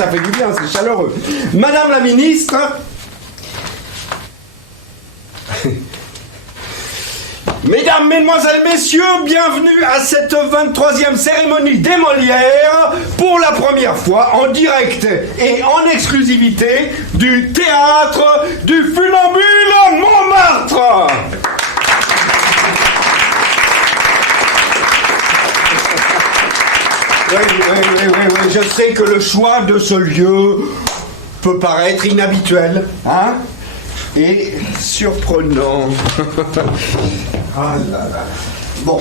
ça fait du bien, c'est chaleureux. Madame la ministre, Mesdames, Mesdemoiselles, Messieurs, bienvenue à cette 23e cérémonie des Molières, pour la première fois en direct et en exclusivité du théâtre du Funambule Montmartre. Oui, je sais que le choix de ce lieu peut paraître inhabituel, hein, et surprenant. Ah là là. Bon,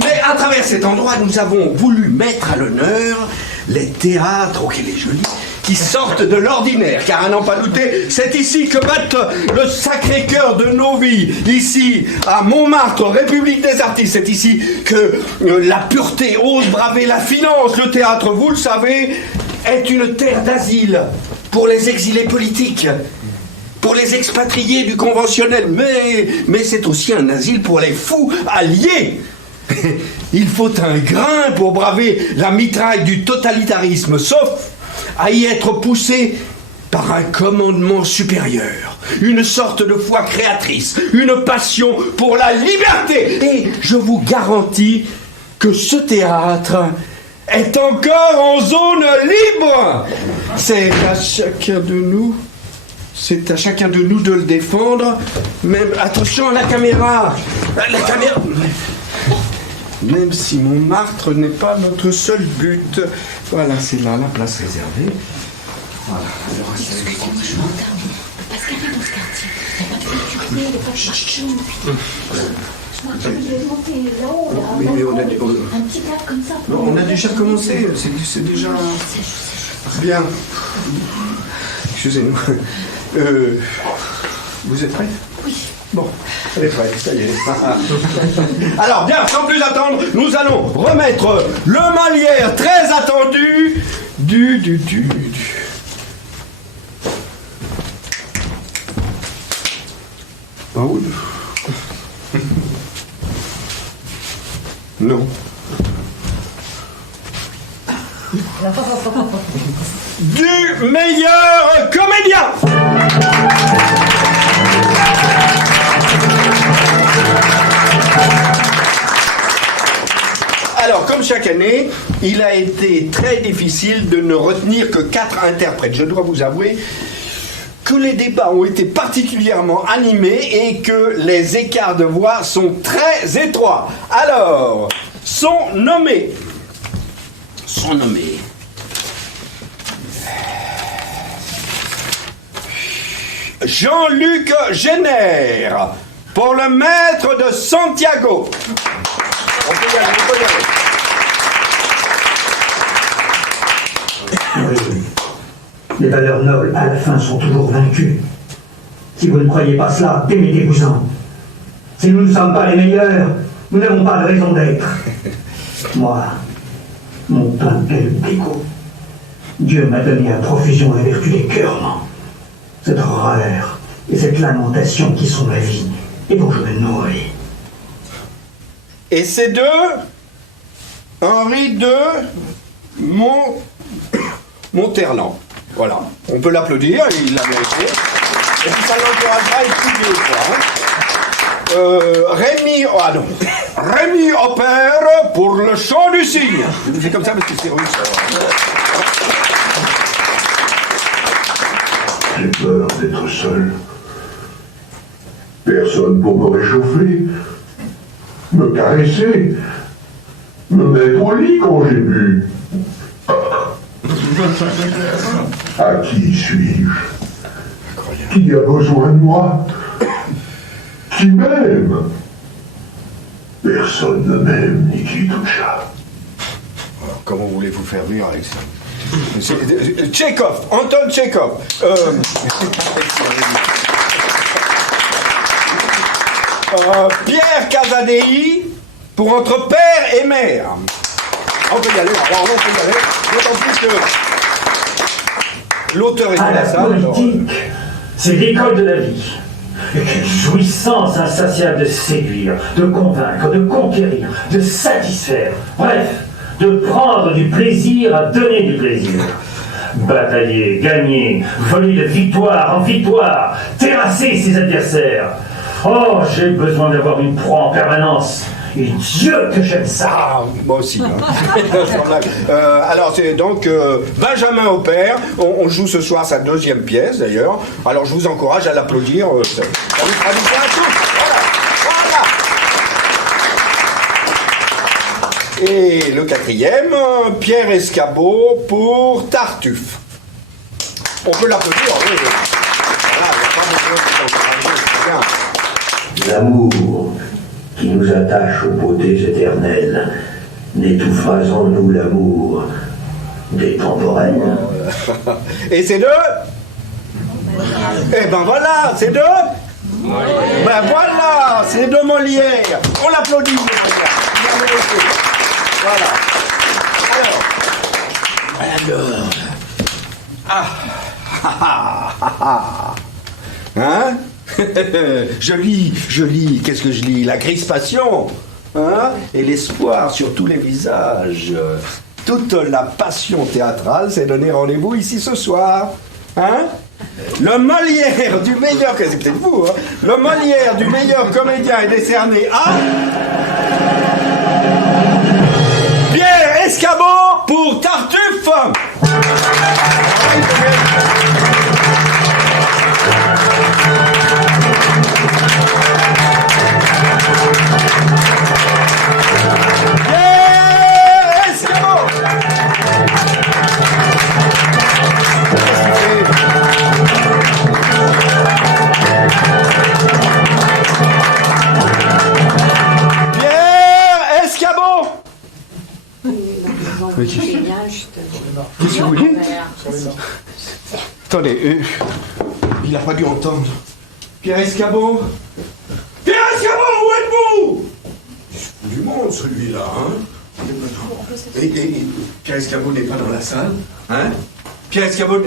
mais à travers cet endroit, nous avons voulu mettre à l'honneur les théâtres, ok, les jolis, qui sortent de l'ordinaire, car à n'en pas douter, c'est ici que battent le sacré cœur de nos vies. Ici, à Montmartre, République des artistes, c'est ici que la pureté ose braver la finance. Le théâtre, vous le savez, est une terre d'asile pour les exilés politiques, pour les expatriés du conventionnel, mais c'est aussi un asile pour les fous alliés. Il faut un grain pour braver la mitraille du totalitarisme, sauf à y être poussé par un commandement supérieur, une sorte de foi créatrice, une passion pour la liberté. Et je vous garantis que ce théâtre est encore en zone libre. C'est à chacun de nous. C'est à chacun de nous de le défendre. Même, attention à la caméra. La caméra. Même si Montmartre n'est pas notre seul but. Voilà, c'est là la place réservée. Voilà. Alors, excusez-moi, je m'entends. On peut pas se garer dans ce quartier. Il n'y a pas de sécurité, il n'y a pas de marchand. Je vais monter là-haut, là. Mais on a un petit cadre comme ça. Non, on a déjà commencé. C'est déjà bien. Excusez-nous. Vous êtes prêts? Oui. Bon, elle est prête, ça y est. Alors, bien, sans plus attendre, nous allons remettre le Molière très attendu Ah oui. Non. Du meilleur comédien. Alors, comme chaque année, il a été très difficile de ne retenir que 4 interprètes. Je dois vous avouer que les débats ont été particulièrement animés et que les écarts de voix sont très étroits. Alors, sont nommés Jean-Luc Génère pour le maître de Santiago. On peut y aller. Les valeurs nobles, à la fin, sont toujours vaincues. Si vous ne croyez pas cela, démettez-vous-en. Si nous ne sommes pas les meilleurs, nous n'avons pas de raison d'être. Moi, mon pain est le dégoût. Dieu m'a donné à profusion la vertu d'écœurement. Cette horreur et cette lamentation qui sont ma vie et dont je me nourris. Et ces deux, Henri de Monterland. Voilà, on peut l'applaudir, il l'a mérité. Et puis ça l'encouragera à étudier quoi. Rémi Opère pour le chant du cygne. Je fais comme ça parce que c'est russe. J'ai peur d'être seul. Personne pour me réchauffer, me caresser, me mettre au lit quand j'ai bu. À qui suis-je? Qui a besoin de moi? Qui m'aime? Personne ne m'aime ni qui touche. Alors, comment voulez-vous faire vivre avec ça? Tchekhov, Anton Tchekhov. Pierre Casadei pour Entre père et mère. On peut y aller, on peut y aller. D'autant plus que l'auteur est dans la salle. La politique, c'est l'école de la vie. Et quelle jouissance insatiable de séduire, de convaincre, de conquérir, de satisfaire. Bref, de prendre du plaisir à donner du plaisir. Batailler, gagner, voler de victoire en victoire, terrasser ses adversaires. Oh, j'ai besoin d'avoir une proie en permanence. Et Dieu que j'aime ça. Ah, moi aussi. Hein. Alors, c'est donc Benjamin Opère. On joue ce soir sa deuxième pièce, d'ailleurs. Alors, je vous encourage à l'applaudir. Ça vous fera du bien à tous. Voilà. Et le quatrième, Pierre Escabeau pour Tartuffe. On peut l'applaudir. Oui. Voilà, il n'y a pas besoin de s'encourager. L'amour qui nous attache aux beautés éternelles n'étouffe pas en nous l'amour des temporels. Et c'est de... Eh ben voilà, c'est de... Ben voilà, c'est de Molière. On l'applaudit, Molière. Voilà. Alors... Hein? Je lis, qu'est-ce que je lis? La crispation, hein? Et l'espoir sur tous les visages. Toute la passion théâtrale s'est donné rendez-vous ici ce soir. Hein? Le Molière du meilleur... C'est peut-être vous, hein? Le Molière du meilleur comédien est décerné à... Pierre Escabeau pour Tartuffe. Qu'est-ce que vous dites? Attendez, il n'a pas dû entendre. Pierre Escabeau? Pierre Escabeau, où êtes-vous? Du monde, celui-là, hein? Et Pierre Escabeau n'est pas dans la salle, hein? Pierre Escabeau...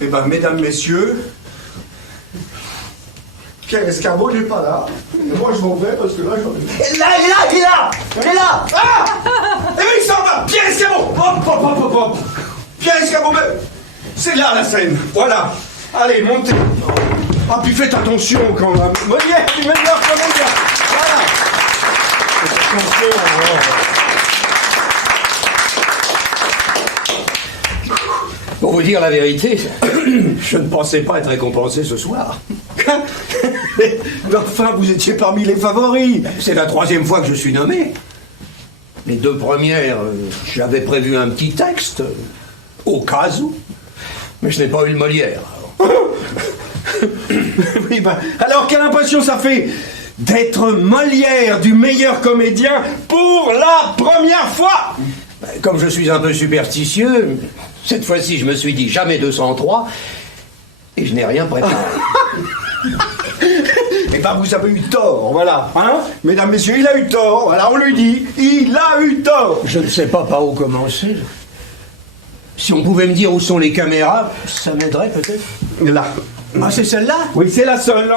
Eh ben, mesdames, messieurs, Pierre Escabeau n'est pas là. Et moi, je m'en vais parce que là, j'en ai... Là, il est là! Ah! Eh bien, il s'en va! Pierre Escabeau! Hop! Pierre Escabeau, c'est là, la scène. Voilà. Allez, montez. Ah, puis faites attention quand même. Molière, tu mets là, comédien. Voilà. Faites attention. Pour vous dire la vérité, je ne pensais pas être récompensé ce soir. Mais enfin, vous étiez parmi les favoris. C'est la 3e fois que je suis nommé. Les 2 premières, j'avais prévu un petit texte, au cas où, mais je n'ai pas eu le Molière. Oui, ben, alors quelle impression ça fait d'être Molière du meilleur comédien pour la première fois? Comme je suis un peu superstitieux, cette fois-ci je me suis dit jamais 203 et je n'ai rien préparé. Eh ben vous avez eu tort, voilà, hein? Mesdames, messieurs, il a eu tort, voilà, on lui dit, il a eu tort. Je ne sais pas par où commencer. Si on pouvait me dire où sont les caméras, ça m'aiderait peut-être. Là. Ah, c'est celle-là? Oui, c'est la seule.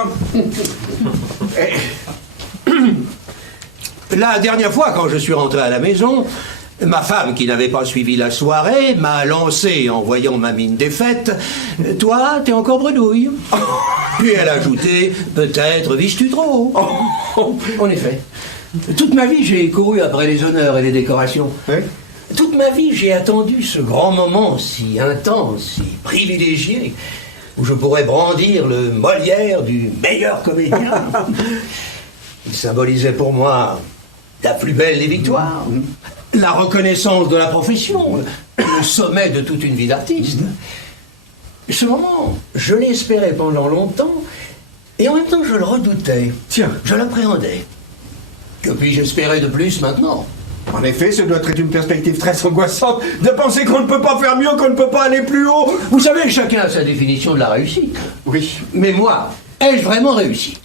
La dernière fois, quand je suis rentré à la maison, ma femme, qui n'avait pas suivi la soirée, m'a lancé, en voyant ma mine défaite, « Toi, t'es encore bredouille. » Puis elle a ajouté, « Peut-être vises-tu trop. » En effet, toute ma vie, j'ai couru après les honneurs et les décorations. Oui. Toute ma vie, j'ai attendu ce grand moment si intense, si privilégié, où je pourrais brandir le Molière du meilleur comédien. Il symbolisait pour moi la plus belle des victoires, la reconnaissance de la profession, le sommet de toute une vie d'artiste. Ce moment, je l'espérais pendant longtemps, et en même temps je le redoutais. Tiens. Je l'appréhendais. Que puis-je espérer de plus maintenant? En effet, ce doit être une perspective très angoissante de penser qu'on ne peut pas faire mieux, qu'on ne peut pas aller plus haut. Vous savez, chacun a sa définition de la réussite. Oui. Mais moi, ai-je vraiment réussi?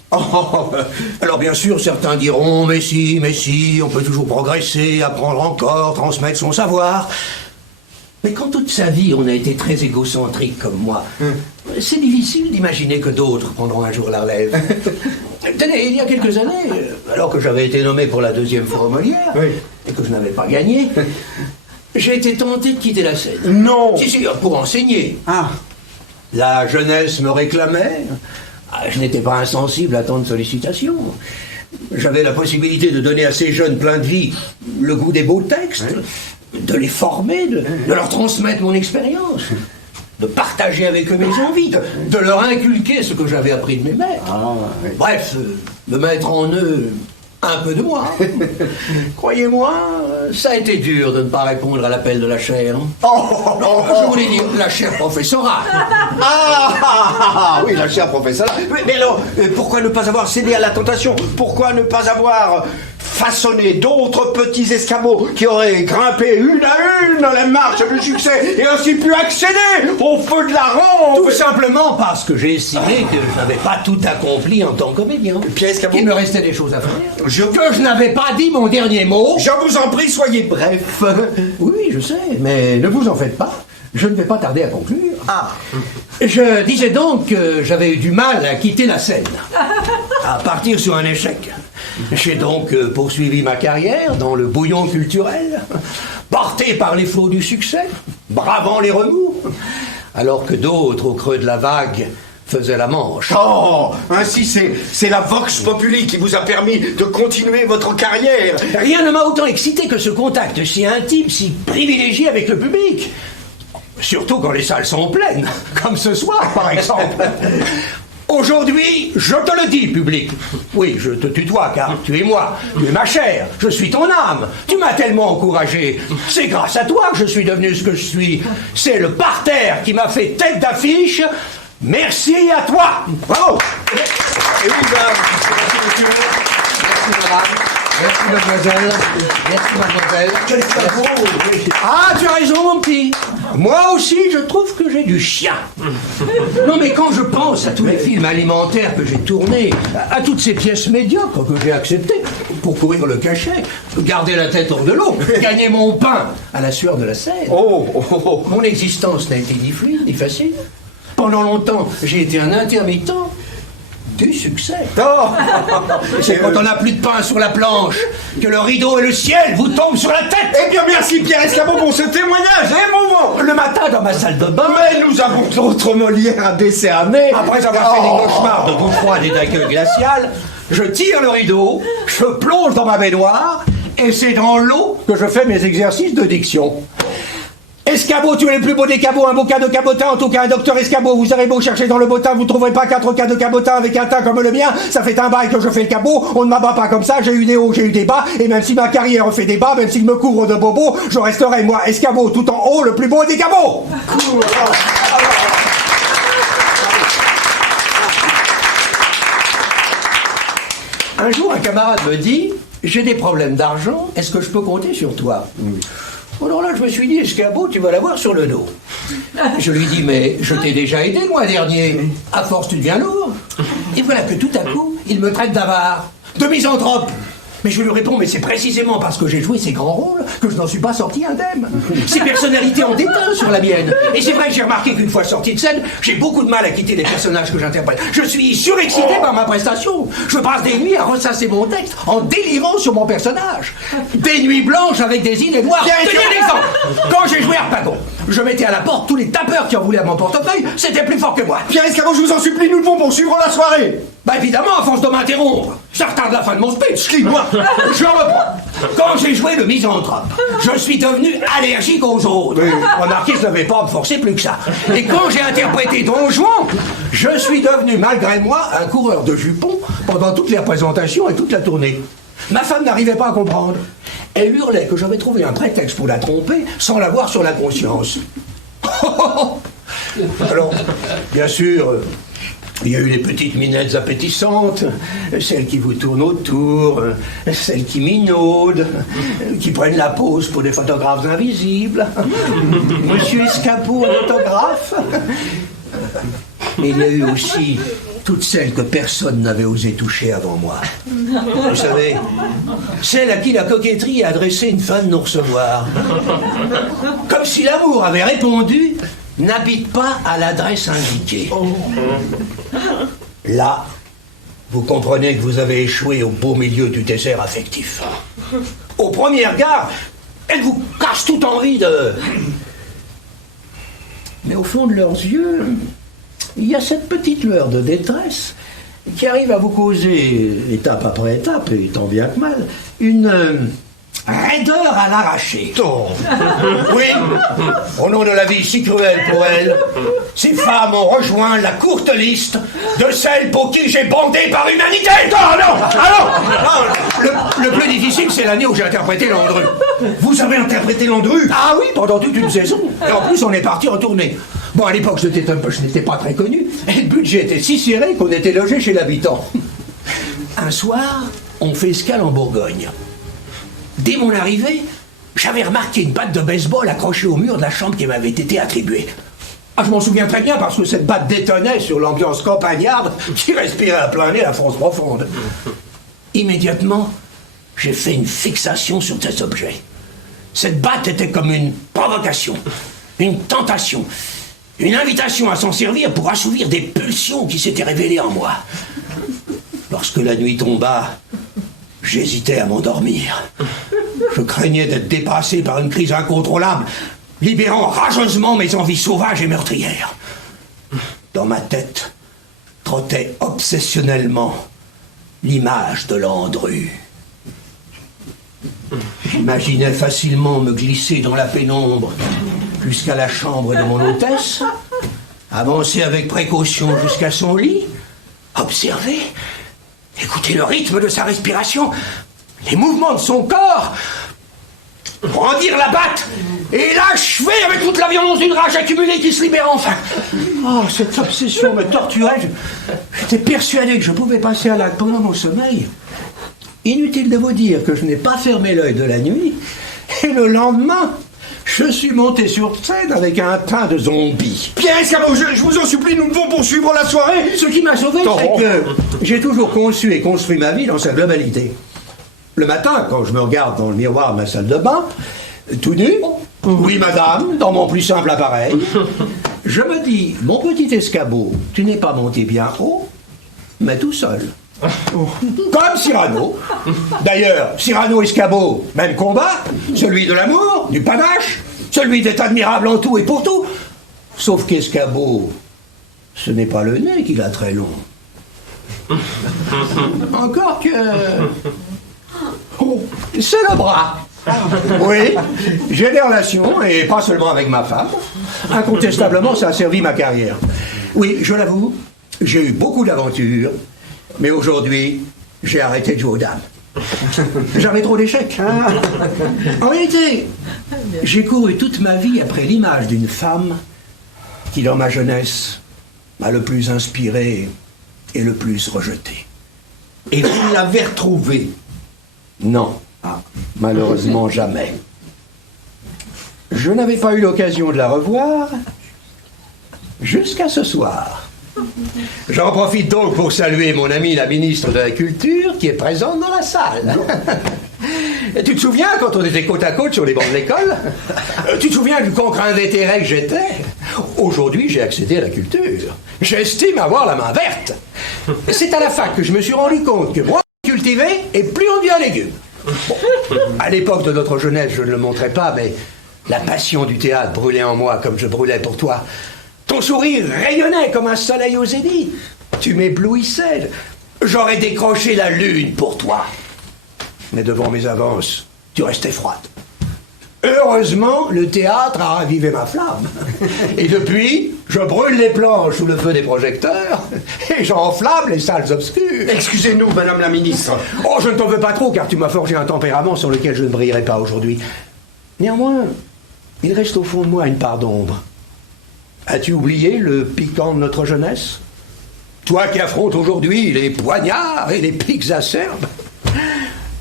Alors bien sûr, certains diront, mais si, on peut toujours progresser, apprendre encore, transmettre son savoir. Mais quand toute sa vie, on a été très égocentrique comme moi, c'est difficile d'imaginer que d'autres prendront un jour la relève. Tenez, il y a quelques années, alors que j'avais été nommé pour la 2e fois au Molière, oui, et que je n'avais pas gagné, j'ai été tenté de quitter la scène. Non. Si, pour enseigner. Ah. La jeunesse me réclamait. Je n'étais pas insensible à tant de sollicitations. J'avais la possibilité de donner à ces jeunes pleins de vie le goût des beaux textes, de les former, de leur transmettre mon expérience, de partager avec eux mes envies, de leur inculquer ce que j'avais appris de mes maîtres. Ah, oui. Bref, de mettre en eux un peu de moi. Croyez-moi, ça a été dur de ne pas répondre à l'appel de la chaire. Non, je voulais dire la chaire professorale. Oui, la chaire professorale. Mais alors, pourquoi ne pas avoir cédé à la tentation? Pourquoi ne pas avoir façonné d'autres petits escabeaux qui auraient grimpé une à une dans la marche du succès et ainsi pu accéder au feu de la rampe? Tout simplement parce que j'ai estimé que je n'avais pas tout accompli en tant que comédien. Pierre Escabeau. Il me restait des choses à faire. Que je n'avais pas dit mon dernier mot. Je vous en prie, soyez bref. Oui, je sais, mais ne vous en faites pas. Je ne vais pas tarder à conclure. Ah. Je disais donc que j'avais eu du mal à quitter la scène, à partir sur un échec. J'ai donc poursuivi ma carrière dans le bouillon culturel, porté par les flots du succès, bravant les remous, alors que d'autres, au creux de la vague, faisaient la manche. Oh, ainsi c'est la vox populi qui vous a permis de continuer votre carrière. Rien ne m'a autant excité que ce contact si intime, si privilégié avec le public. Surtout quand les salles sont pleines, comme ce soir par exemple. Aujourd'hui, je te le dis, public. Oui, je te tutoie car tu es moi, tu es ma chair, je suis ton âme. Tu m'as tellement encouragé. C'est grâce à toi que je suis devenu ce que je suis. C'est le parterre qui m'a fait tête d'affiche. Merci à toi. Bravo. Et oui, merci, monsieur. Merci, madame. Merci, mademoiselle. Merci, mademoiselle. Ah, tu as raison, mon petit. Moi aussi, je trouve que j'ai du chien. Non, mais quand je pense à tous les films alimentaires que j'ai tournés, à toutes ces pièces médiocres que j'ai acceptées pour courir le cachet, garder la tête hors de l'eau, gagner mon pain à la sueur de la scène, mon existence n'a été ni fluide, ni facile. Pendant longtemps, j'ai été un intermittent du succès. C'est quand on n'a plus de pain sur la planche que le rideau et le ciel vous tombent sur la tête. Eh bien, merci Pierre Escabeau pour ce témoignage émouvant. Le matin, dans ma salle de bain, Mais nous avons d'autres Molières à décerner. après avoir fait des cauchemars de boue froide et d'accueil glacial, je tire le rideau, je plonge dans ma baignoire, et c'est dans l'eau que je fais mes exercices de diction. Escabeau, tu es le plus beau des cabots, un beau cas de cabotin, en tout cas un docteur Escabeau. Vous aurez beau chercher dans le beau teint, vous ne trouverez pas 4 cas de cabotin avec un teint comme le mien. Ça fait un bail que je fais le cabot, on ne m'abat pas comme ça, j'ai eu des hauts, j'ai eu des bas, et même si ma carrière fait des bas, même s'il me couvre de bobos, je resterai moi, Escabeau, tout en haut, le plus beau des cabots. Un jour, un camarade me dit, j'ai des problèmes d'argent, est-ce que je peux compter sur toi? Alors là, je me suis dit, Escabeau, tu vas l'avoir sur le dos. Je lui dis, mais je t'ai déjà aidé le mois dernier. À force, tu deviens lourd. Et voilà que tout à coup, il me traite d'avare, de misanthrope. Mais je lui réponds, mais c'est précisément parce que j'ai joué ces grands rôles que je n'en suis pas sorti indemne. Ces personnalités ont déteint sur la mienne. Et c'est vrai que j'ai remarqué qu'une fois sorti de scène, j'ai beaucoup de mal à quitter les personnages que j'interprète. Je suis surexcité par ma prestation. Je passe des nuits à ressasser mon texte en délirant sur mon personnage. Des nuits blanches avec des idées noires. Tenez un exemple. Quand j'ai joué Harpagon, je mettais à la porte tous les tapeurs qui en voulaient à mon portefeuille. C'était plus fort que moi. Pierre Escabeau, je vous en supplie, nous devons poursuivre la soirée. Bah évidemment, à force de m'interrompre, ça retarde la fin de mon speech. Moi, je reprends. Quand j'ai joué le misanthrope, je suis devenu allergique aux autres. Remarquez, je ne devais pas me forcer plus que ça. Et quand j'ai interprété Don Juan, je suis devenu, malgré moi, un coureur de jupons pendant toutes les représentations et toute la tournée. Ma femme n'arrivait pas à comprendre. Elle hurlait que j'avais trouvé un prétexte pour la tromper sans l'avoir sur la conscience. Alors, bien sûr... il y a eu les petites minettes appétissantes, celles qui vous tournent autour, celles qui minaudent, qui prennent la pose pour des photographes invisibles. Monsieur Escabeau, un photographe. Mais il y a eu aussi toutes celles que personne n'avait osé toucher avant moi. Vous savez, celles à qui la coquetterie a adressé une fin de non-recevoir. Comme si l'amour avait répondu... n'habite pas à l'adresse indiquée. Là, vous comprenez que vous avez échoué au beau milieu du désert affectif. Au premier regard, Elles vous cassent toute envie de... Mais au fond de leurs yeux, il y a cette petite lueur de détresse qui arrive à vous causer, étape après étape, et tant bien que mal, une raideur à l'arracher. Oh. Oui, au nom de la vie si cruelle pour elles, ces femmes ont rejoint la courte liste de celles pour qui j'ai bondé par humanité. Non, le plus difficile, c'est l'année où j'ai interprété Landru. Vous avez interprété Landru? Ah oui, pendant toute une saison. Et en plus, on est parti en tournée. Bon, à l'époque, je n'étais pas très connu, et le budget était si serré qu'on était logé chez l'habitant. Un soir, on fait escale en Bourgogne. Dès mon arrivée, j'avais remarqué une batte de baseball accrochée au mur de la chambre qui m'avait été attribuée. Ah, je m'en souviens très bien parce que cette batte détonnait sur l'ambiance campagnarde qui respirait à plein nez la fosse profonde. Immédiatement, j'ai fait une fixation sur cet objet. Cette batte était comme une provocation, une tentation, une invitation à s'en servir pour assouvir des pulsions qui s'étaient révélées en moi. Lorsque la nuit tomba, j'hésitais à m'endormir. Je craignais d'être dépassé par une crise incontrôlable, libérant rageusement mes envies sauvages et meurtrières. Dans ma tête trottait obsessionnellement l'image de Landru. J'imaginais facilement me glisser dans la pénombre jusqu'à la chambre de mon hôtesse, avancer avec précaution jusqu'à son lit, observer, écouter le rythme de sa respiration, les mouvements de son corps, brandir la batte et l'achever avec toute la violence d'une rage accumulée qui se libère enfin. Oh, cette obsession me torturait. J'étais persuadé que je pouvais passer à l'acte pendant mon sommeil. Inutile de vous dire que je n'ai pas fermé l'œil de la nuit, et le lendemain, je suis monté sur scène avec un teint de zombie. Pierre Escabeau, je vous en supplie, nous devons poursuivre la soirée. Ce qui m'a sauvé, c'est que j'ai toujours conçu et construit ma vie dans sa globalité. Le matin, quand je me regarde dans le miroir de ma salle de bain, tout nu, oui madame, dans mon plus simple appareil, je me dis, mon petit Escabeau, tu n'es pas monté bien haut, mais tout seul. Comme Cyrano. D'ailleurs, Cyrano-Escabeau, même combat, celui de l'amour, du panache, celui d'être admirable en tout et pour tout. Sauf qu'Escabeau, ce n'est pas le nez qu'il a très long. Encore que... Oh, c'est le bras. Oui, j'ai des relations, et pas seulement avec ma femme. Incontestablement, ça a servi ma carrière. Oui, je l'avoue, j'ai eu beaucoup d'aventures, mais aujourd'hui, j'ai arrêté de jouer aux dames. J'avais trop d'échecs. En réalité, j'ai couru toute ma vie après l'image d'une femme qui, dans ma jeunesse, m'a le plus inspiré et le plus rejeté. Et vous l'avez retrouvée? Non, malheureusement jamais. Je n'avais pas eu l'occasion de la revoir jusqu'à ce soir. J'en profite donc pour saluer mon amie la ministre de la Culture qui est présente dans la salle. Et tu te souviens quand on était côte à côte sur les bancs de l'école? Tu te souviens du concret invétéré que j'étais? Aujourd'hui, j'ai accédé à la culture. J'estime avoir la main verte. C'est à la fac que je me suis rendu compte que moins cultivé et plus on devient légume. Bon, à l'époque de notre jeunesse, je ne le montrais pas, mais la passion du théâtre brûlait en moi comme je brûlais pour toi. Ton sourire rayonnait comme un soleil au zénith. Tu m'éblouissais. J'aurais décroché la lune pour toi. Mais devant mes avances, tu restais froide. Heureusement, le théâtre a ravivé ma flamme. Et depuis, je brûle les planches sous le feu des projecteurs et j'enflamme les salles obscures. Excusez-nous, madame la ministre. Oh, je ne t'en veux pas trop, car tu m'as forgé un tempérament sur lequel je ne brillerai pas aujourd'hui. Néanmoins, il reste au fond de moi une part d'ombre. As-tu oublié le piquant de notre jeunesse? Toi qui affrontes aujourd'hui les poignards et les pics acerbes,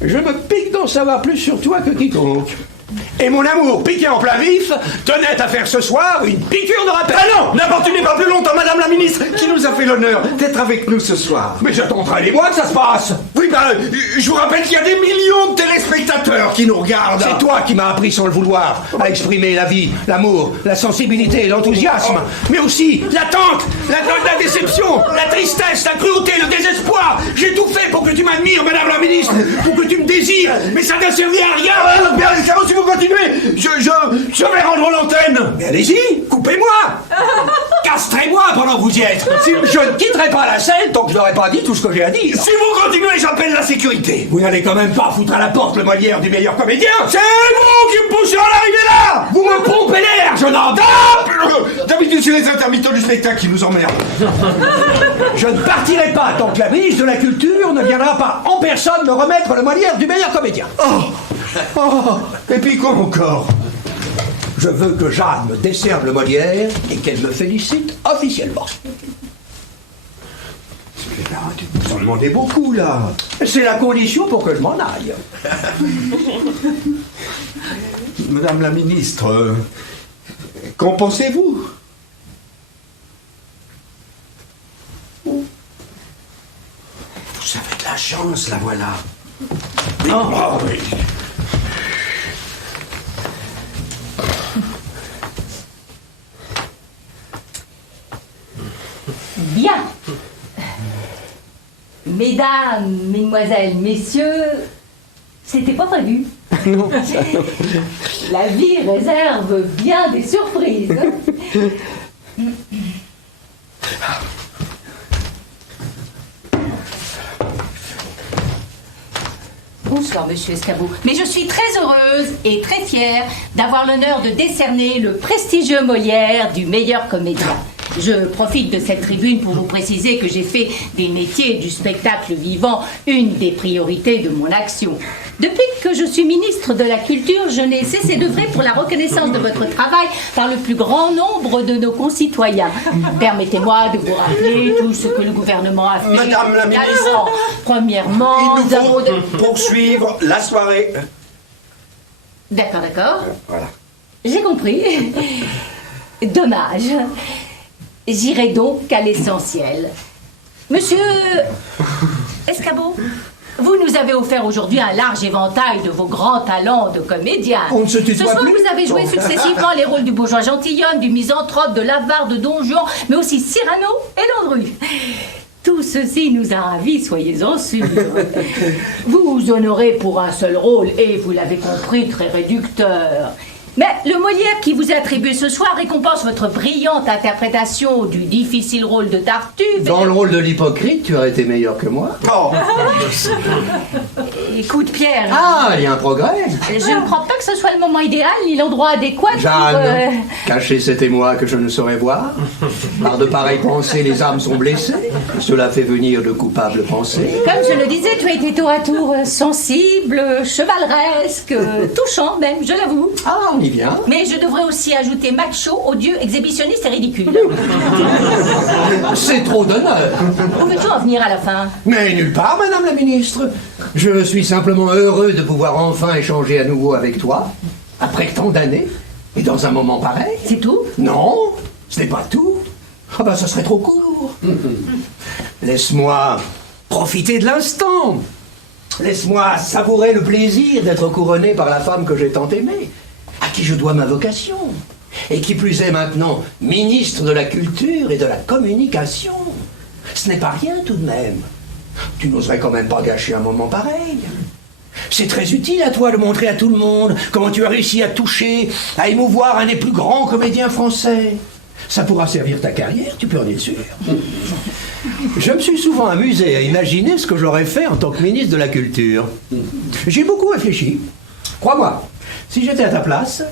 je me pique d'en savoir plus sur toi que quiconque. Et mon amour, piqué en plein vif, tenait à faire ce soir une piqûre de rappel. Ah non, n'importunez pas plus longtemps, madame la ministre, qui nous a fait l'honneur d'être avec nous ce soir. Mais j'attendrai les mois que ça se passe. Oui, je vous rappelle qu'il y a des millions de téléspectateurs qui nous regardent. C'est toi qui m'as appris sans le vouloir à exprimer la vie, l'amour, la sensibilité, l'enthousiasme, mais aussi l'attente, la déception, la tristesse, la cruauté, le désespoir. J'ai tout fait pour que tu m'admires, Madame la Ministre, pour que tu me désires, mais ça n'a servi à rien. Bien, si vous continuez, je vais rendre l'antenne. Mais allez-y, coupez-moi, castrez-moi pendant que vous y êtes. Je ne quitterai pas la scène tant que je n'aurai pas dit tout ce que j'ai à dire. Si vous continuez, j'appelle la sécurité. Vous n'allez quand même pas foutre à la porte le Molière du meilleur comédien. C'est vous qui me poussez à l'arrivée là. Vous me pompez l'air, jeune homme. D'habitude, c'est les intermittents du spectacle qui nous emmerdent. Je ne partirai pas tant que la ministre de la Culture ne viendra pas en personne me remettre le Molière du meilleur comédien. Et puis quoi encore? Je veux que Jeanne me décerne le Molière et qu'elle me félicite officiellement. Vous en demandez beaucoup, là. C'est la condition pour que je m'en aille. Madame la ministre, qu'en pensez-vous? Vous avez de la chance, la voilà. Oh, oui. Bien. Mesdames, mesdemoiselles, messieurs, c'était pas prévu. Non, La vie réserve bien des surprises. Bonsoir, monsieur Escabeau. Mais je suis très heureuse et très fière d'avoir l'honneur de décerner le prestigieux Molière du meilleur comédien. Je profite de cette tribune pour vous préciser que j'ai fait des métiers du spectacle vivant une des priorités de mon action. Depuis que je suis ministre de la Culture, je n'ai cessé d'œuvrer pour la reconnaissance de votre travail par le plus grand nombre de nos concitoyens. Permettez-moi de vous rappeler tout ce que le gouvernement a fait. Madame la ministre, Alors, premièrement, il nous nous avons... faut poursuivre la soirée. D'accord, d'accord. Voilà. J'ai compris. Dommage. J'irai donc à l'essentiel. Monsieur Escabeau, vous nous avez offert aujourd'hui un large éventail de vos grands talents de comédien. On ne se tutoie Ce soir, plus. vous avez joué successivement les rôles du bourgeois gentilhomme, du misanthrope, de l'avare, de Don Juan, mais aussi Cyrano et Landru. Tout ceci nous a ravis, soyez-en sûrs. Vous honorez pour un seul rôle, et vous l'avez compris, très réducteur. Mais le Molière qui vous est attribué ce soir récompense votre brillante interprétation du difficile rôle de Tartuffe. Dans le rôle de l'hypocrite, tu aurais été meilleur que moi. Oh. Écoute, Pierre. Ah, il y a un progrès. Je ne crois pas que ce soit le moment idéal ni l'endroit adéquat pour... Jeanne, caché cet émoi que je ne saurais voir. Par de pareilles pensées, les âmes sont blessées. Cela fait venir de coupables pensées. Comme je le disais, tu as été tour à tour sensible, chevaleresque, touchant même, je l'avoue. Ah, on y vient. Mais je devrais aussi ajouter macho, odieux, exhibitionniste et ridicule. C'est trop d'honneur. Où veux-tu en venir à la fin? Mais nulle part, Madame la Ministre. Je suis simplement heureux de pouvoir enfin échanger à nouveau avec toi, après tant d'années, et dans un moment pareil. C'est tout? Non, ce n'est pas tout. Ah ben, ça serait trop court. Laisse-moi profiter de l'instant. Laisse-moi savourer le plaisir d'être couronné par la femme que j'ai tant aimée, à qui je dois ma vocation, et qui plus est maintenant ministre de la Culture et de la Communication. Ce n'est pas rien tout de même. Tu n'oserais quand même pas gâcher un moment pareil. C'est très utile à toi de montrer à tout le monde comment tu as réussi à toucher, à émouvoir un des plus grands comédiens français. Ça pourra servir ta carrière, tu peux en être sûr. Je me suis souvent amusé à imaginer ce que j'aurais fait en tant que ministre de la Culture. J'ai beaucoup réfléchi. Crois-moi, si j'étais à ta place,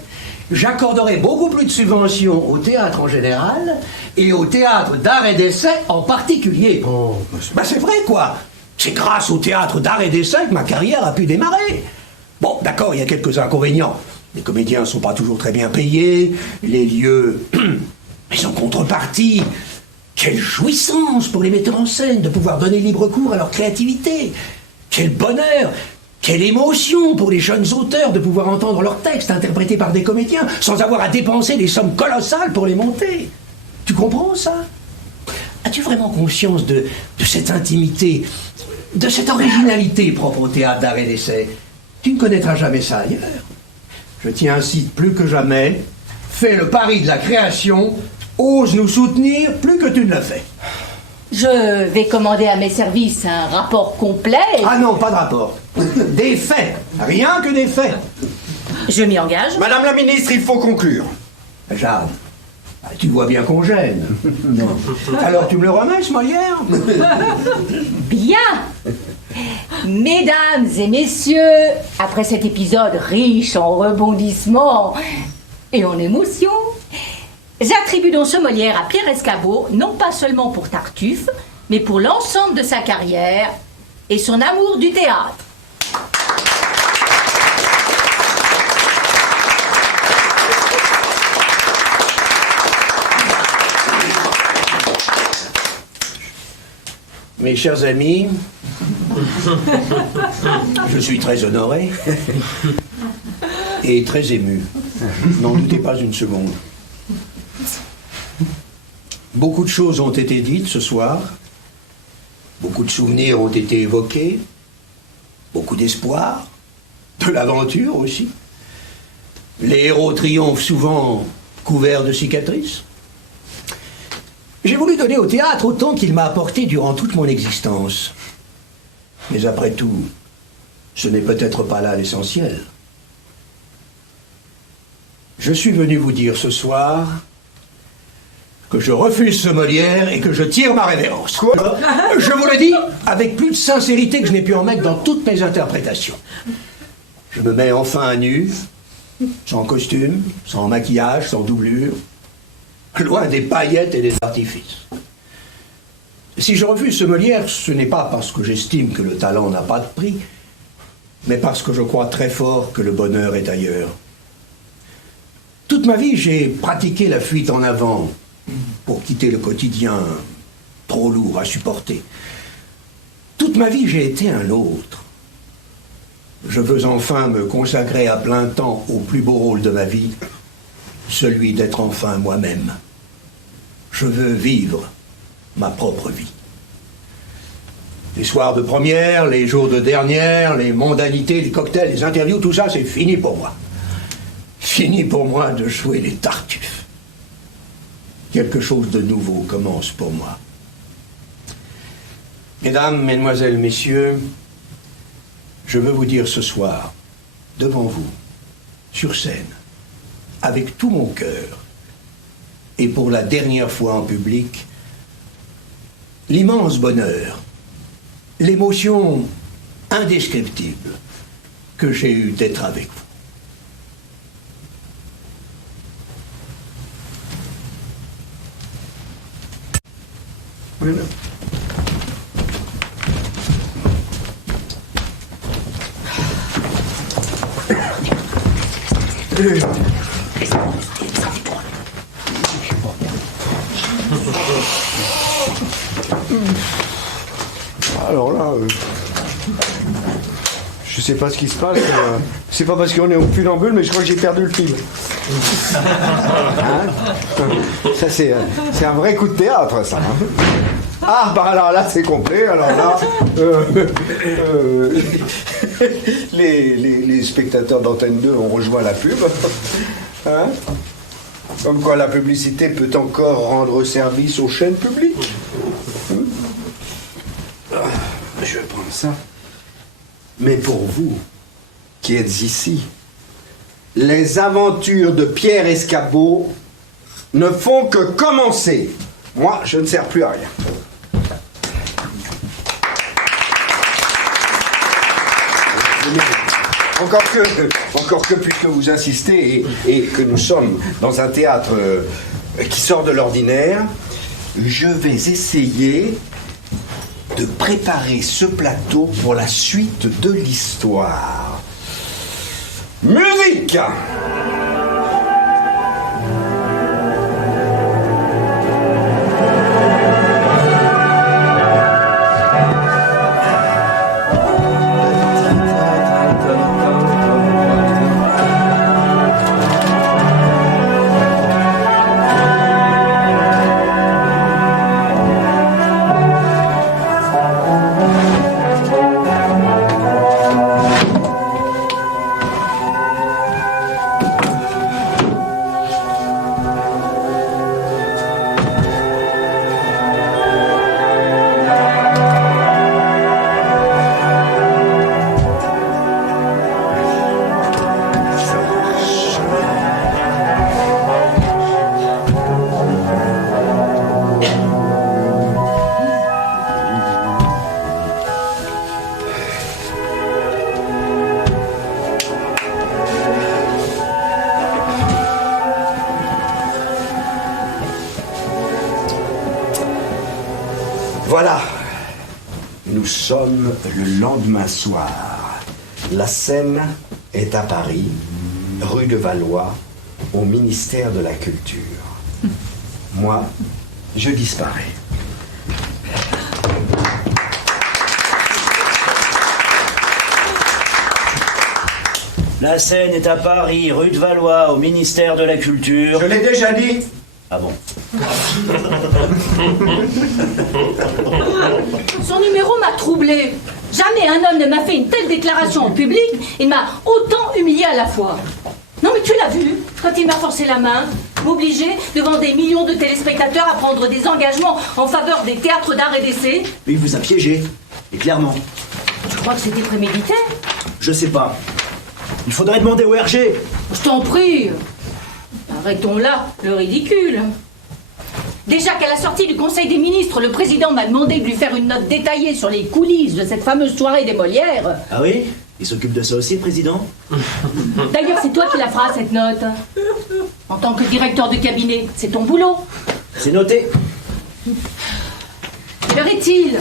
j'accorderais beaucoup plus de subventions au théâtre en général et au théâtre d'art et d'essai en particulier. Ben c'est vrai, quoi. C'est grâce au théâtre d'art et d'essai que ma carrière a pu démarrer. Bon, d'accord, il y a quelques inconvénients. Les comédiens ne sont pas toujours très bien payés, les lieux... Mais en contrepartie, quelle jouissance pour les metteurs en scène de pouvoir donner libre cours à leur créativité. Quel bonheur, quelle émotion pour les jeunes auteurs de pouvoir entendre leurs textes interprétés par des comédiens sans avoir à dépenser des sommes colossales pour les monter. Tu comprends ça? As-tu vraiment conscience de cette intimité de cette originalité propre au théâtre d'art et d'essai. Tu ne connaîtras jamais ça ailleurs. Je t'y incite plus que jamais. Fais le pari de la création. Ose nous soutenir plus que tu ne l'as fait. Je vais commander à mes services un rapport complet. Ah non, pas de rapport. Des faits. Rien que des faits. Je m'y engage. Madame la ministre, il faut conclure. Jeanne, tu vois bien qu'on gêne. Alors tu me le remets, ce Molière? Bien. Mesdames et messieurs, après cet épisode riche en rebondissements et en émotions, j'attribue donc ce Molière à Pierre Escabeau, non pas seulement pour Tartuffe, mais pour l'ensemble de sa carrière et son amour du théâtre. Mes chers amis, je suis très honoré et très ému. N'en doutez pas une seconde. Beaucoup de choses ont été dites ce soir, beaucoup de souvenirs ont été évoqués, beaucoup d'espoir, de l'aventure aussi. Les héros triomphent souvent couverts de cicatrices. J'ai voulu donner au théâtre autant qu'il m'a apporté durant toute mon existence. Mais après tout, ce n'est peut-être pas là l'essentiel. Je suis venu vous dire ce soir que je refuse ce Molière et que je tire ma révérence. Quoi? Je vous le dis avec plus de sincérité que je n'ai pu en mettre dans toutes mes interprétations. Je me mets enfin à nu, sans costume, sans maquillage, sans doublure, loin des paillettes et des artifices. Si je refuse ce Molière, ce n'est pas parce que j'estime que le talent n'a pas de prix, mais parce que je crois très fort que le bonheur est ailleurs. Toute ma vie, j'ai pratiqué la fuite en avant pour quitter le quotidien trop lourd à supporter. Toute ma vie, j'ai été un autre. Je veux enfin me consacrer à plein temps au plus beau rôle de ma vie, celui d'être enfin moi-même. Je veux vivre ma propre vie. Les soirs de première, les jours de dernière, les mondanités, les cocktails, les interviews, tout ça, c'est fini pour moi. Fini pour moi de jouer les Tartuffes. Quelque chose de nouveau commence pour moi. Mesdames, mesdemoiselles, messieurs, je veux vous dire ce soir, devant vous, sur scène, avec tout mon cœur, et pour la dernière fois en public, l'immense bonheur, l'émotion indescriptible que j'ai eue d'être avec vous. Alors là, je sais pas ce qui se passe. C'est pas parce qu'on est au funambule, mais je crois que j'ai perdu le film. Hein? Ça, c'est un vrai coup de théâtre, ça. Hein? Ah, bah alors là, c'est complet. Alors là, les spectateurs d'Antenne 2 ont rejoint la pub. Hein? Comme quoi la publicité peut encore rendre service aux chaînes publiques. Je vais prendre ça. Mais pour vous, qui êtes ici, les aventures de Pierre Escabeau ne font que commencer. Moi, je ne sers plus à rien. Encore que puisque vous insistez et que nous sommes dans un théâtre qui sort de l'ordinaire, je vais essayer de préparer ce plateau pour la suite de l'histoire. Musique! Nous sommes le lendemain soir. La scène est à Paris, rue de Valois, au ministère de la Culture. Moi, je disparais. La scène est à Paris, rue de Valois, au ministère de la Culture. Je l'ai déjà dit. Ah bon? Son numéro m'a troublé. Jamais un homme ne m'a fait une telle déclaration en public et m'a autant humilié à la fois. Non mais tu l'as vu, quand il m'a forcé la main, m'obliger devant des millions de téléspectateurs à prendre des engagements en faveur des théâtres d'art et d'essai. Il vous a piégé, et clairement. Tu crois que c'était prémédité? Je sais pas. Il faudrait demander au RG. Je t'en prie. Arrêtons là le ridicule. Déjà qu'à la sortie du Conseil des ministres, le président m'a demandé de lui faire une note détaillée sur les coulisses de cette fameuse soirée des Molières. Ah oui? Il s'occupe de ça aussi, le président? D'ailleurs, c'est toi qui la feras, cette note. En tant que directeur de cabinet, c'est ton boulot. C'est noté. Quelle heure est-il?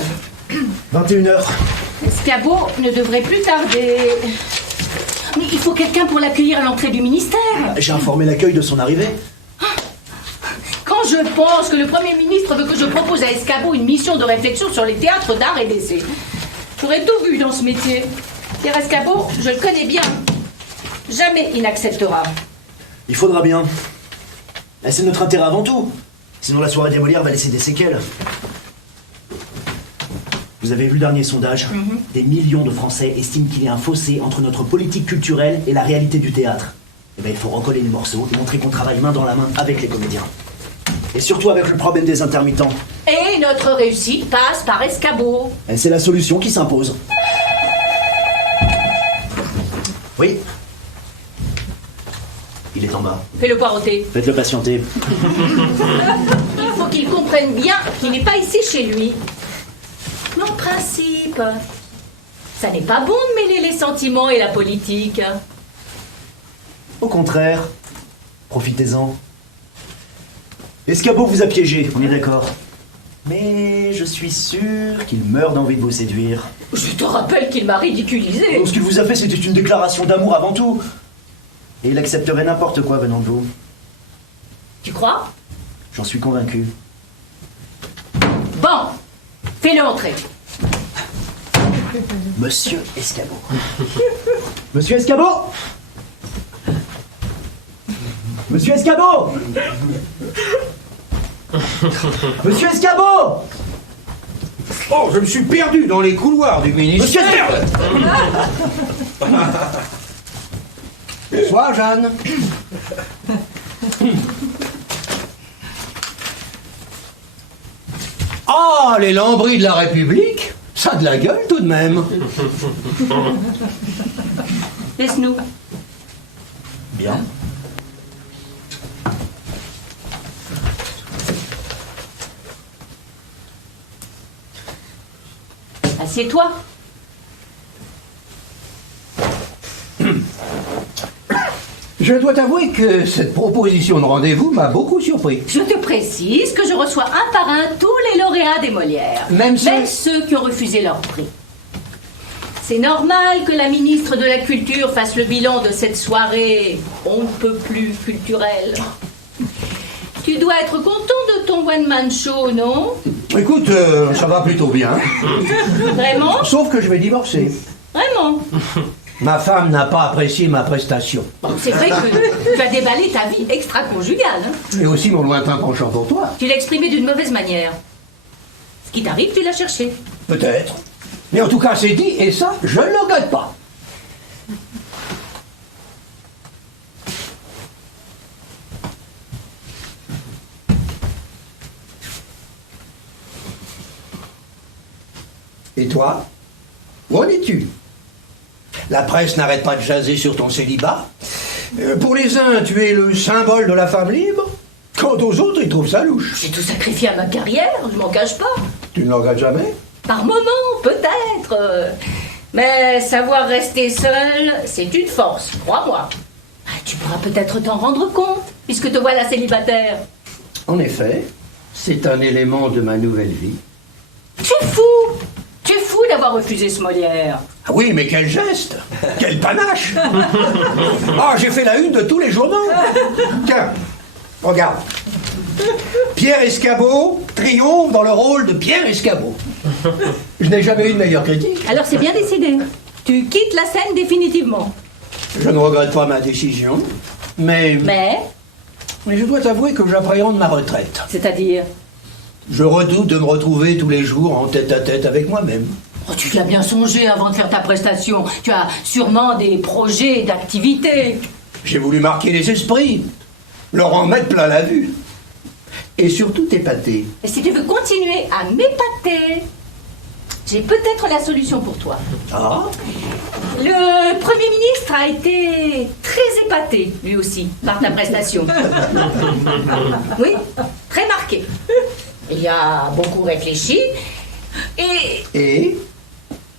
21h. Escabeau ne devrait plus tarder. Mais il faut quelqu'un pour l'accueillir à l'entrée du ministère. J'ai informé l'accueil de son arrivée. Quand je pense que le Premier ministre veut que je propose à Escabeau une mission de réflexion sur les théâtres d'art et d'essai. J'aurais tout vu dans ce métier. Pierre Escabeau, je le connais bien. Jamais il n'acceptera. Il faudra bien. C'est notre intérêt avant tout. Sinon la soirée des Molières va laisser des séquelles. Vous avez vu le dernier sondage? Des millions de Français estiment qu'il y a un fossé entre notre politique culturelle et la réalité du théâtre. Eh bien, il faut recoller les morceaux et montrer qu'on travaille main dans la main avec les comédiens. Et surtout avec le problème des intermittents. Et notre réussite passe par Escabeau. Et c'est la solution qui s'impose. Oui. Il est en bas. Fais-le poireauter. Faites-le patienter. Il faut qu'il comprenne bien qu'il n'est pas ici chez lui. Mais en principe, ça n'est pas bon de mêler les sentiments et la politique. Au contraire, profitez-en. Escabeau vous a piégé, on est d'accord. Mais je suis sûr qu'il meurt d'envie de vous séduire. Je te rappelle qu'il m'a ridiculisé. Donc ce qu'il vous a fait, c'était une déclaration d'amour avant tout. Et il accepterait n'importe quoi venant de vous. Tu crois? J'en suis convaincu. Bon, fais-le entrer. Monsieur Escabeau. Monsieur Escabeau! Monsieur Escabeau! Monsieur Escabeau! Oh, je me suis perdu dans les couloirs du Monsieur ministère. Escabeau! Bonsoir, Jeanne. Ah, les lambris de la République, ça a de la gueule tout de même. Laisse-nous. Bien. Assieds-toi. Je dois t'avouer que cette proposition de rendez-vous m'a beaucoup surpris. Je te précise que je reçois un par un tous les lauréats des Molières. Même ceux qui ont refusé leur prix. C'est normal que la ministre de la Culture fasse le bilan de cette soirée on ne peut plus culturelle. Tu dois être content de ton one-man show, non? Écoute, ça va plutôt bien. Vraiment? Sauf que je vais divorcer. Vraiment? Ma femme n'a pas apprécié ma prestation. Bon, c'est vrai que tu as déballé ta vie extra-conjugale. Hein? Et aussi mon lointain penchant pour toi. Tu l'as exprimé d'une mauvaise manière. Ce qui t'arrive, tu l'as cherché. Peut-être. Mais en tout cas, c'est dit, et ça, je ne le regrette pas. Et toi? Où en es-tu? La presse n'arrête pas de jaser sur ton célibat. Pour les uns, tu es le symbole de la femme libre. Quant aux autres, ils trouvent ça louche. J'ai tout sacrifié à ma carrière, je m'en cache pas. Tu ne le regrettes jamais? Par moment, peut-être. Mais savoir rester seul, c'est une force, crois-moi. Tu pourras peut-être t'en rendre compte, puisque te voilà célibataire. En effet, c'est un élément de ma nouvelle vie. Tu es fou d'avoir refusé ce Molière. Ah oui, mais quel geste! Quel panache! Ah, j'ai fait la une de tous les journaux! Tiens, regarde. Pierre Escabeau triomphe dans le rôle de Pierre Escabeau. Je n'ai jamais eu de meilleure critique. Alors c'est bien décidé. Tu quittes la scène définitivement. Je ne regrette pas ma décision, mais je dois t'avouer que j'appréhende ma retraite. C'est-à-dire? Je redoute de me retrouver tous les jours en tête-à-tête avec moi-même. Oh, tu l'as bien songé avant de faire ta prestation. Tu as sûrement des projets d'activité. J'ai voulu marquer les esprits, leur en mettre plein la vue. Et surtout t'épater. Et si tu veux continuer à m'épater, j'ai peut-être la solution pour toi. Ah? Le Premier ministre a été très épaté, lui aussi, par ta prestation. Oui, très marqué. Il a beaucoup réfléchi et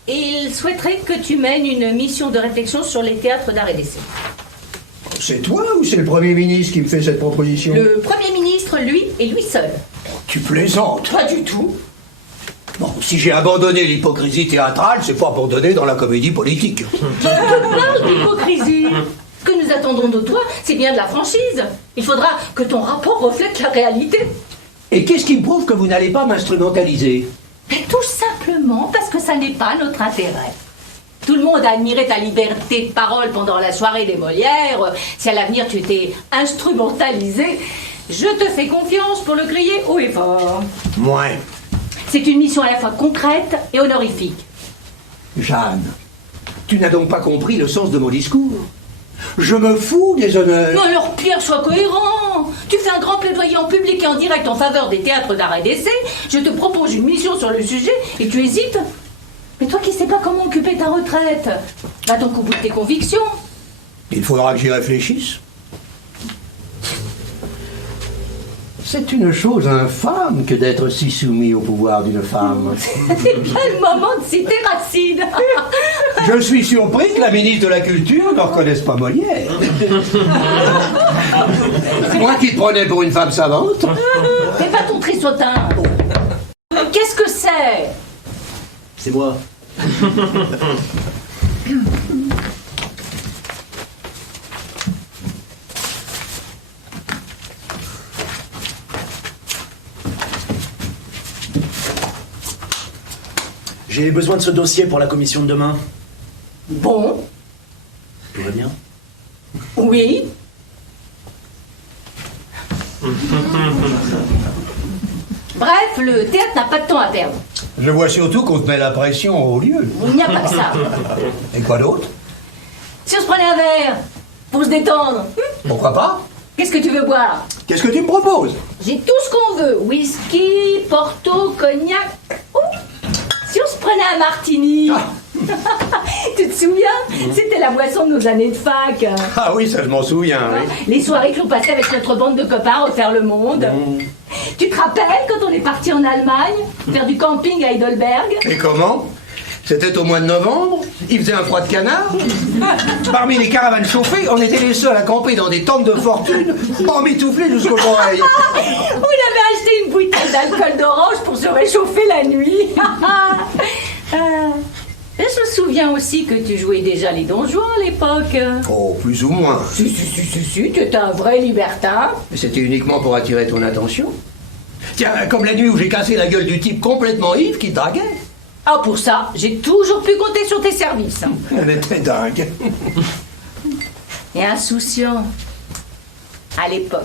il souhaiterait que tu mènes une mission de réflexion sur les théâtres d'art et d'essai. C'est toi ou c'est le Premier ministre qui me fait cette proposition? Le Premier ministre, lui, et lui seul. Tu plaisantes? Pas du tout. Bon, si j'ai abandonné l'hypocrisie théâtrale, c'est pas pour donner dans la comédie politique. Qui te parle d'hypocrisie? Ce que nous attendons de toi, c'est bien de la franchise. Il faudra que ton rapport reflète la réalité. Et qu'est-ce qui me prouve que vous n'allez pas m'instrumentaliser? Mais tout simplement parce que ça n'est pas notre intérêt. Tout le monde a admiré ta liberté de parole pendant la soirée des Molières. Si à l'avenir tu étais instrumentalisé, je te fais confiance pour le crier haut et fort. Moins. C'est une mission à la fois concrète et honorifique. Jeanne, tu n'as donc pas compris le sens de mon discours? Je me fous des honneurs. Non alors Pierre, sois cohérent. Tu fais un grand plaidoyer en public et en direct en faveur des théâtres d'art et d'essai. Je te propose une mission sur le sujet et tu hésites. Mais toi qui sais pas comment occuper ta retraite, va donc au bout de tes convictions. Il faudra que j'y réfléchisse. C'est une chose infâme que d'être si soumis au pouvoir d'une femme. C'est bien le moment de citer Racine. Je suis surpris que la ministre de la Culture ne reconnaisse pas Molière. C'est moi qui te prenais pour une femme savante. Fais pas ton trissotin. Qu'est-ce que c'est? C'est moi. J'ai besoin de ce dossier pour la commission de demain. Bon, Tout va bien? oui. Bref, le théâtre n'a pas de temps à perdre. Je vois surtout qu'on te met la pression au lieu. Il n'y a pas que ça. Et quoi d'autre? Si on se prenait un verre pour se détendre, Pourquoi pas? qu'est-ce que tu veux boire? Qu'est-ce que tu me proposes? J'ai tout ce qu'on veut. Whisky, porto, cognac. Oh, si on se prenait un martini. Tu te souviens? C'était la boisson de nos années de fac. Ah oui, ça je m'en souviens, oui. Les soirées que l'on passait avec notre bande de copains à refaire le monde. Tu te rappelles quand on est parti en Allemagne faire du camping à Heidelberg? Et comment? C'était au mois de novembre, il faisait un froid de canard. Parmi les caravanes chauffées, on était les seuls à camper dans des tentes de fortune, emmitouflés jusqu'aux oreilles. On avait acheté une bouteille d'alcool d'orange pour se réchauffer la nuit. Je me souviens aussi que tu jouais déjà les donjons à l'époque. Oh, plus ou moins. Si, tu étais un vrai libertin. Mais c'était uniquement pour attirer ton attention. Tiens, comme la nuit où j'ai cassé la gueule du type complètement ivre qui te draguait. Ah, pour ça, j'ai toujours pu compter sur tes services. Elle était dingue. Et insouciant. À l'époque.